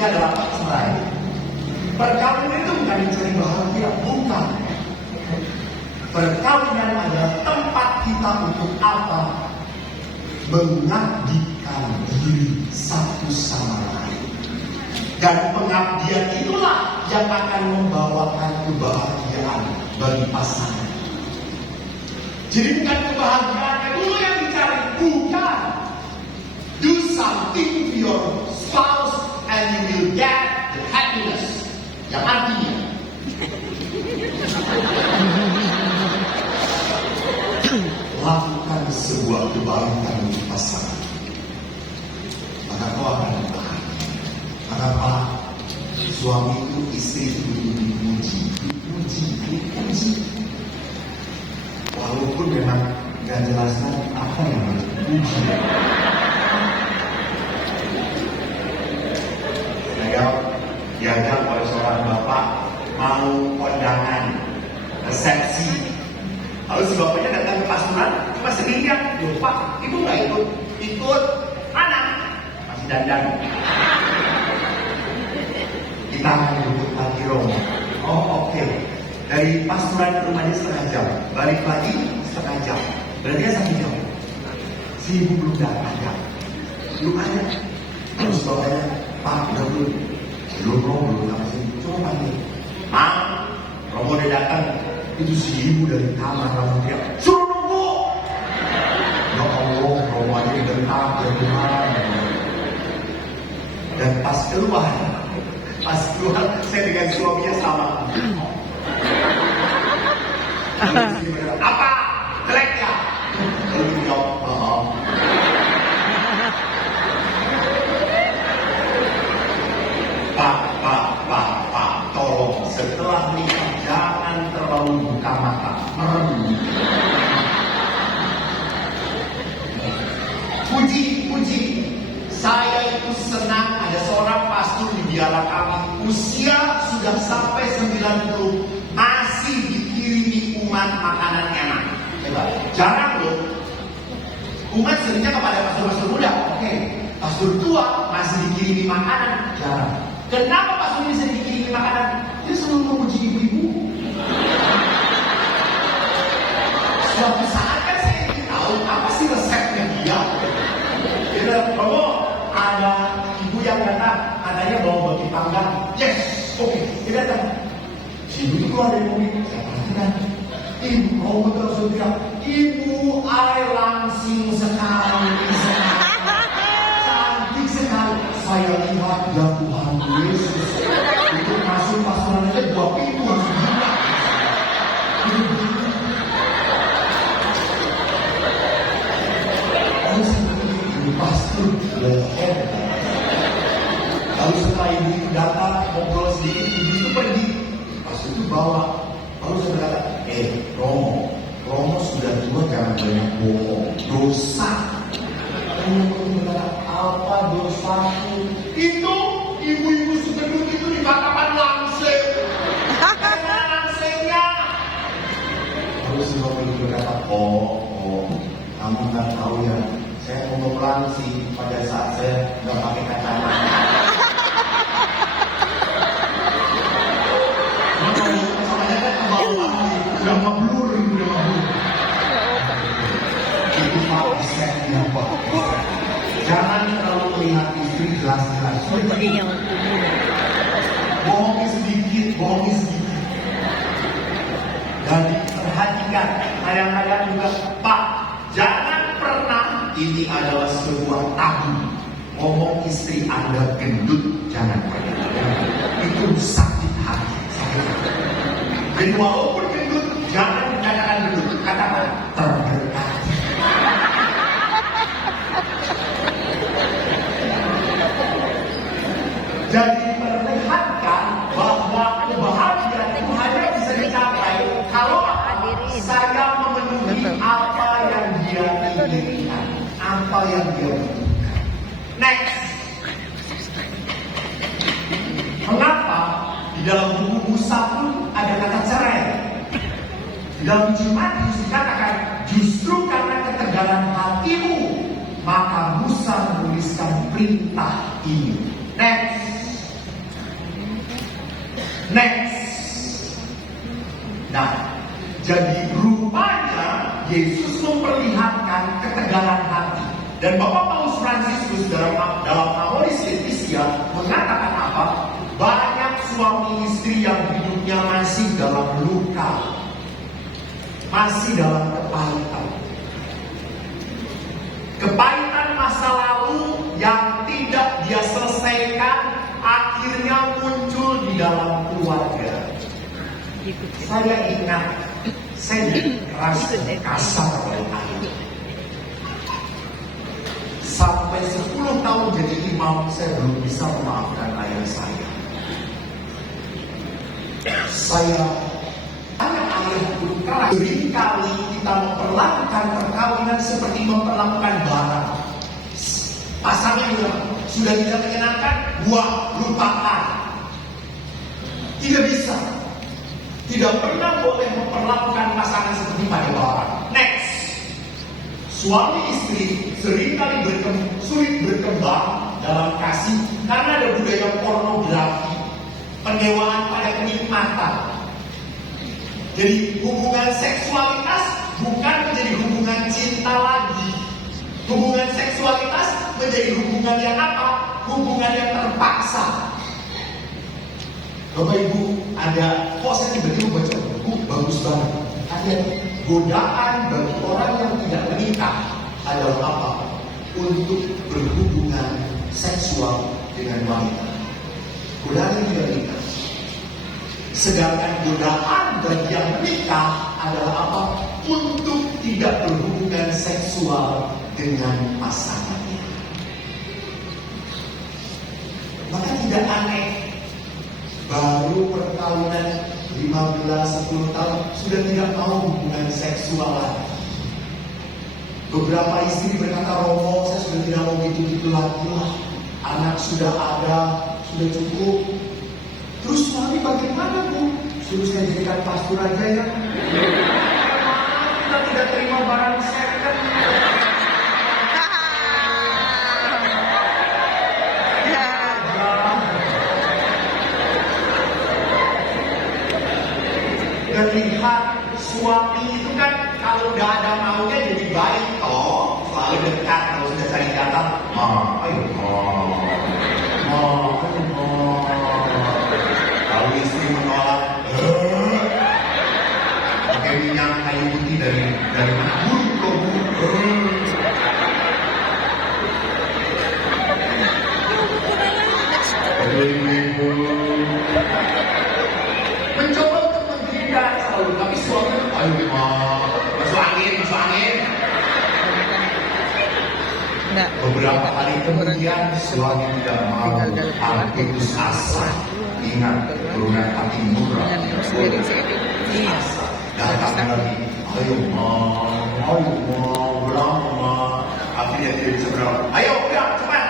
ini adalah cerai. Perkawinan itu bukan mencari bahagia, bukan. Perkawinan adalah tempat kita untuk apa? Mengabdikan diri satu sama lain. Dan pengabdian itulah yang akan membawakan kebahagiaan bagi pasangan. Jadi bukan kebahagiaan dulu yang dicari, bukan. Do something to your spouse and you will get the happiness. Yang artinya lakukan sebuah kebaikan untuk pasangan, maka kau akan bahagia. Maka suami itu istri itu dipuji. Walaupun memang gak jelaskan apa yang harus dipuji. Saya diajak oleh seorang bapak mau kondangan resepsi. Lalu si bapaknya datang ke pasuran cuma sendirian. Loh Pak, ibu nggak ikut? Ikut mana? Masih dandan. Kita akan jemput lagi Romo. Oh oke. Dari pasuran ke rumahnya setengah jam, balik lagi setengah jam. Berarti kan 1 jam. Si ibu belum datang ya. Belum ada. Terus bapaknya, Pak udah belum Romo belum sama sini. Coba panggil. Mak, Romo udah datang. Itu si ibu dari kamar langsung dia suruh nunggu. Ya Allah, Romo aja dari kamar dan pas keluar saya dengan suaminya sama. Apa? Jelek ya? Lalu jawab, Pak, tolong setelah nikah jangan terlalu buka mata, merem. Puji, saya itu senang ada seorang pastor di biara kami, usia sudah sampai 90, masih dikirimi umat makanan enak. Jarang loh. Umat seringnya kepada pastor-pastor muda, oke. Pastor tua masih dikirimi makanan, jarang. Kenapa pastor bisa dikirimi makanan? Dia selalu memuji ibu-ibu. Suatu saat kan saya ingin tahu apa sih resepnya dia. Kalau ada ibu yang datang, katanya bawa bagi panggang, yes, oke, dia datang. Si ibu itu keluar dari mobil, saya perhatikan. Ibu, mau betul langsung bilang, ibu, I langsing sekali, cantik sekali. Saya lihat ya Tuhan Yesus, itu masuk pasuran aja 2 pintu langsung buka. Pastor leher. Lalu setelah ibu itu datang ngobrol sedikit, ibu itu pergi. Pastor itu bawa. Lalu saya berkata, Romo sudah tua, jangan banyak bohong, dosa. Lalu saya berkata, apa dosaku? Itu ibu-ibu segendut itu dikatakan langsing. Karena langsingnya. Lalu si Romo itu berkata, kamu nggak tahu ya. Saya mau langsing pada saat saya nggak pakai kacamata. Kacamata kan ke bawah, udah ngeblur. Itu Pak resepnya Pak. Jangan terlalu melihat istri jelas-jelas. Bohongi sedikit. Jadi perhatikan, kadang-kadang juga Pak, jangan pernah. Ini adalah sebuah tabu. Ngomong istri Anda gendut, jangan pernah. Itu sakit hati. Dan walaupun gendut, jangan dikatakan gendut. Katakan terberkati. Jadi diperlihatkan bahwa kebahagiaan itu hanya bisa dicapai kalau saya memenuhi apa yang dia inginkan. Apa yang dia butuhkan. Next. Mengapa di dalam buku Musa pun ada kata cerai? Di dalam Matius dikatakan justru karena ketegaran hatimu maka Musa menuliskan perintah ini. Next. Next. Nah, jadi rupanya Yesus memperlihatkan ketegaran hati. Dan Bapak Paus Fransiskus dalam Amoris Laetitia mengatakan apa? Banyak suami istri yang hidupnya masih dalam luka, masih dalam kepahitan. Kepahitan masa lalu yang tidak dia selesaikan akhirnya muncul di dalam keluarga. Saya ingat, saya keras kasar oleh ayah. Sampai 10 tahun jadi imam, saya belum bisa memaafkan ayah saya. Saya ayah belum keras. Seringkali kita memperlakukan perkawinan seperti memperlakukan barang. Pasangan sudah tidak menyenangkan, buang, lupakan. Tidak bisa. Tidak pernah boleh memperlakukan pasangan seperti pada barang. Next. Suami istri seringkali sulit berkembang dalam kasih karena ada budaya pornografi, penyewaan pada kenikmatan. Jadi hubungan seksualitas bukan menjadi hubungan cinta lagi. Hubungan seksualitas menjadi hubungan yang apa? Hubungan yang terpaksa. Bapak Ibu, ada kok saya tiba-tiba baca buku bagus banget. Ada godaan bagi orang yang tidak menikah adalah apa? Untuk berhubungan seksual dengan wanita. Godaan yang tidak menikah. Sedangkan godaan bagi yang menikah adalah apa? Untuk tidak berhubungan seksual dengan pasangannya. Maka tidak aneh, baru perkawinan 15-10 tahun sudah tidak mau hubungan seksual lagi. Beberapa istri berkata, Romo, saya sudah tidak mau gitu-gitu lagi lah. Anak sudah ada, sudah cukup. Terus suami bagaimana, Bu? Suruh saya jadikan pastor aja ya. Kita tidak terima barang second. Dan lihat suami itu kan kalau nggak ada maunya jadi baik toh, selalu dekat. Kalau sudah cari kata, ayo kalau istri menolak, pakai minyak kayu putih dari mana? Mencoba untuk menghindar selalu, tapi suami ayo masuk angin. Beberapa kali kemudian suami tidak mau, putus asa. Ingat keturunan hati murah. Datang lagi, ayo berapa? Akhirnya tidak bisa berapa. Ayo udah cepat.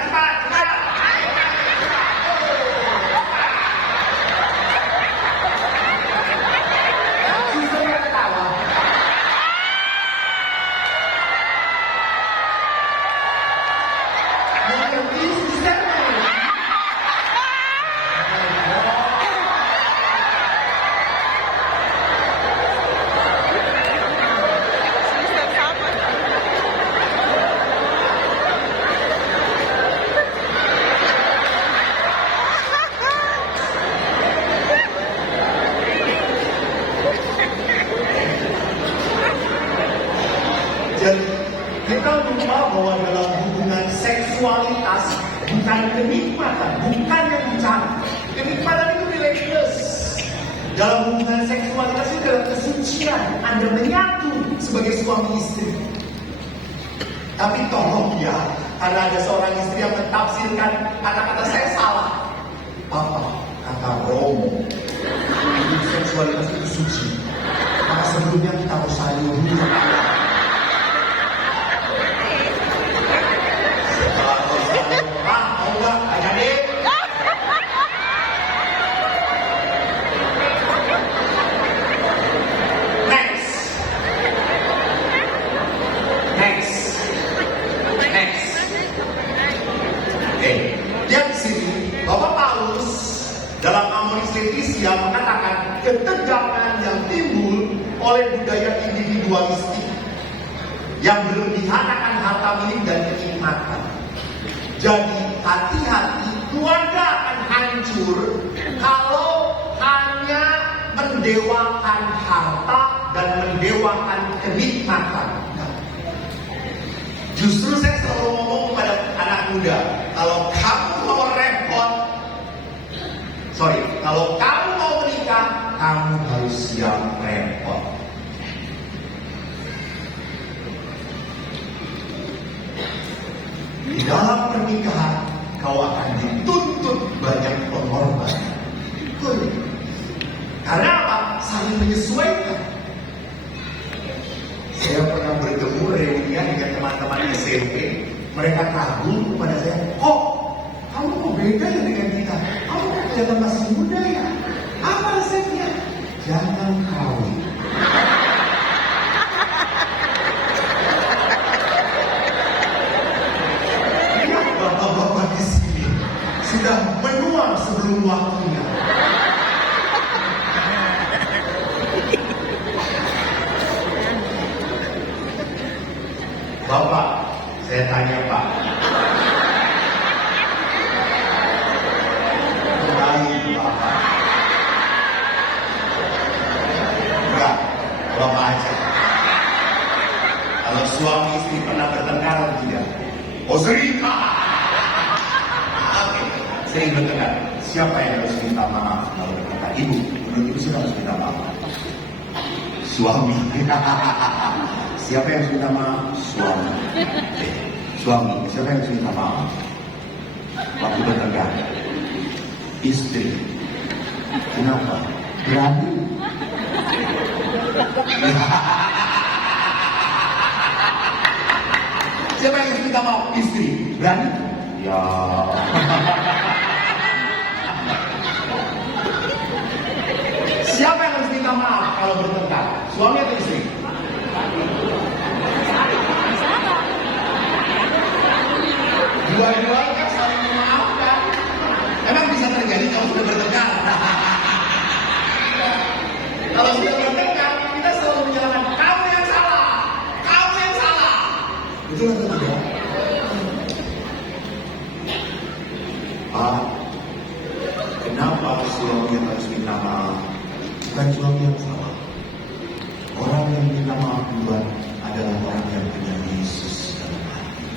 Jadi kita lupa bahwa dalam hubungan seksualitas bukan kenikmatan, bukan yang dicari. Kenikmatan itu nilai plus. Dalam hubungan seksualitas itu adalah kesucian. Anda menyatu sebagai suami istri. Tapi tolong ya, karena ada seorang istri yang mentafsirkan kata-kata saya salah. Apa kata Romo? Seksualitas itu suci. Maka sebelumnya kita harus saling dulu. Lihat di sini, Bapak Paulus dalam Maurice Letitia mengatakan ketegangan yang timbul oleh budaya individualistik yang berlebihan akan harta milik dan kenikmatan. Jadi hati-hati, keluarga akan hancur kalau hanya mendewakan harta dan mendewakan kenikmatan. Justru saya selalu ngomong kepada anak muda, kalau kamu mau menikah, kamu harus siap repot. Di dalam pernikahan, kau akan dituntut banyak pengorbanan. Karena apa? Saling menyesuaikan. Saya pernah bertemu reunian dengan teman-teman SMP. Mereka kagum kepada saya. Oh, kamu kok beda ya dengan kita? Kamu kok kelihatan masih muda ya? Apa resepnya? Jangan kawin. Lihat bapak-bapak di sini sudah menua sebelum waktunya. Bapak, saya tanya Pak. Baik Bapak. Enggak, Bapak aja. Kalau suami istri pernah bertengkar tidak? Oh sering. Oke, sering bertengkar. Siapa yang harus minta maaf kalau bertengkar? Ibu, menurut ibu siapa harus minta maaf? Suami. Siapa yang harus minta maaf? Suami. Suami. Siapa yang harus minta maaf? Waktu bertengkar. Istri. Kenapa? Berani. Siapa yang harus minta maaf? Istri. Berani? Ya. Siapa yang harus minta maaf kalau bertengkar? Suami atau istri? Dua-duanya saling memaafkan. Emang bisa terjadi kalau sudah bertengkar? Kalau sudah bertengkar, kita selalu menyalahkan kamu yang salah, kamu yang salah. Betul atau tidak? Pak, kenapa suami yang harus minta maaf? Bukan suami yang salah. Orang yang minta maaf duluan adalah orang yang punya Yesus dalam hati.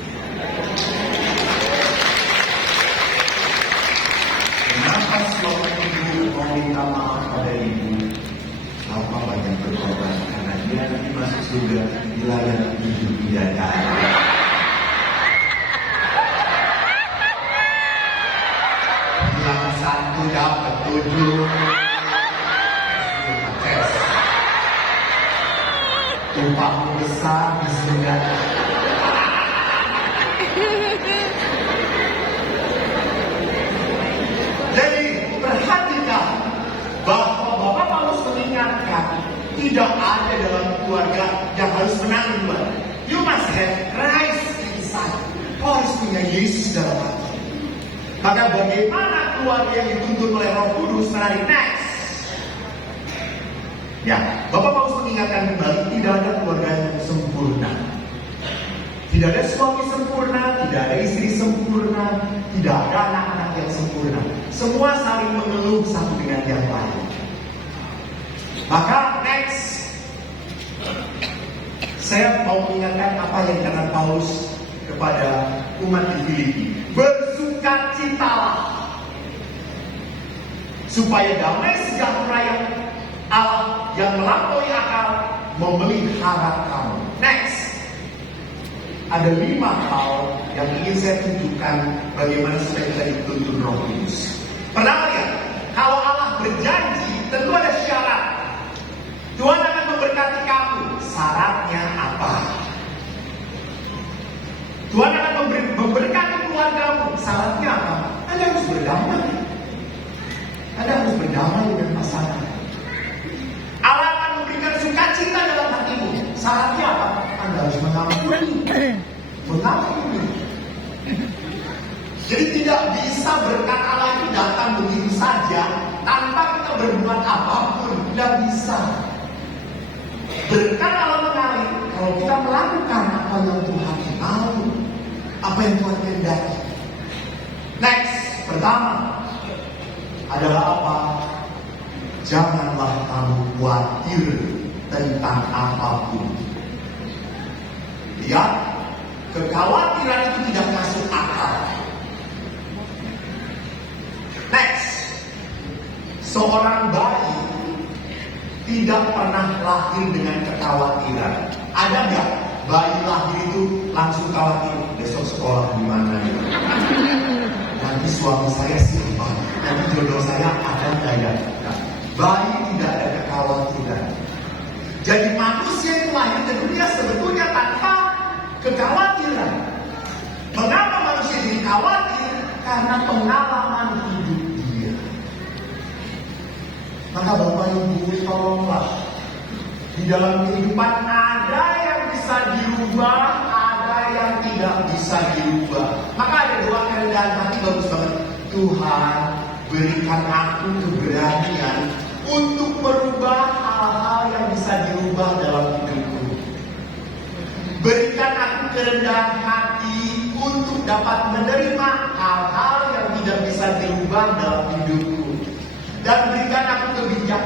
Kenapa suami ibu mau minta maaf pada ibu? Apa banyak berkorban? Karena dia nanti masuk surga dilayani hidup bidadari. Bilang satu dapat 7. Tumpahmu besar di surga. Jadi perhatikan bahwa Bapak Paulus mengingatkan tidak ada dalam keluarga yang harus menang duluan. You must have Christ inside. Kau harus punya Yesus dalam hati. Maka bagaimana keluarga yang dituntun oleh Roh Kudus? Mari next. Ya, Bapak Paulus mengingatkan kembali tidak ada keluarga yang sempurna. Tidak ada suami sempurna, tidak ada istri sempurna, tidak ada anak-anak yang sempurna. Semua saling mengeluh satu dengan yang lain. Maka next, saya mau mengingatkan apa yang dikatakan Paulus kepada umat di Filipi. Bersukacitalah supaya damai sejahtera yang Allah yang melampaui akal memelihara kamu. Next. Ada 5 hal yang ingin saya tunjukkan bagaimana supaya kita dituntun Roh Kudus. Pertama lihat, kalau Allah berjanji tentu ada syarat. Tuhan akan memberkati kamu. Syaratnya apa? Tuhan akan memberkati keluargamu. Syaratnya apa? Anda harus berdamai. Anda harus berdamai dengan pasangan. Allah akan memberikan sukacita dalam hatimu. Syaratnya apa? Anda harus mengampuni. Mengampuni. Jadi tidak bisa berkat Allah itu saja tanpa kita berbuat apapun. Tidak bisa. Berkat Allah mengalir kalau kita melakukan apa yang Tuhan mau, apa yang Tuhan kehendaki. Next, pertama adalah apa? Janganlah kamu khawatir tentang apapun. Lihat, kekhawatiran itu tidak masuk akal. Next, seorang bayi tidak pernah lahir dengan kekhawatiran. Ada nggak bayi lahir itu langsung khawatir besok sekolah di mana ya? Nanti suami saya siapa? Nanti jodoh saya ada nggak ya? Nah, bayi tidak ada kekhawatiran. Jadi manusia yang lahir ke dunia sebetulnya tanpa kekhawatiran. Mengapa manusia jadi khawatir? Karena pengalaman hidup dia. Maka Bapak Ibu tolonglah, di dalam kehidupan ada yang bisa dirubah, ada yang tidak bisa dirubah. Maka ada doa kerendahan hati bagus banget. Tuhan, berikan aku keberanian untuk merubah hal-hal yang bisa dirubah dalam hidupku. Berikan aku kerendahan hati untuk dapat menerima hal-hal yang tidak bisa dirubah dalam hidupku. Dan berikan aku kebijaksanaan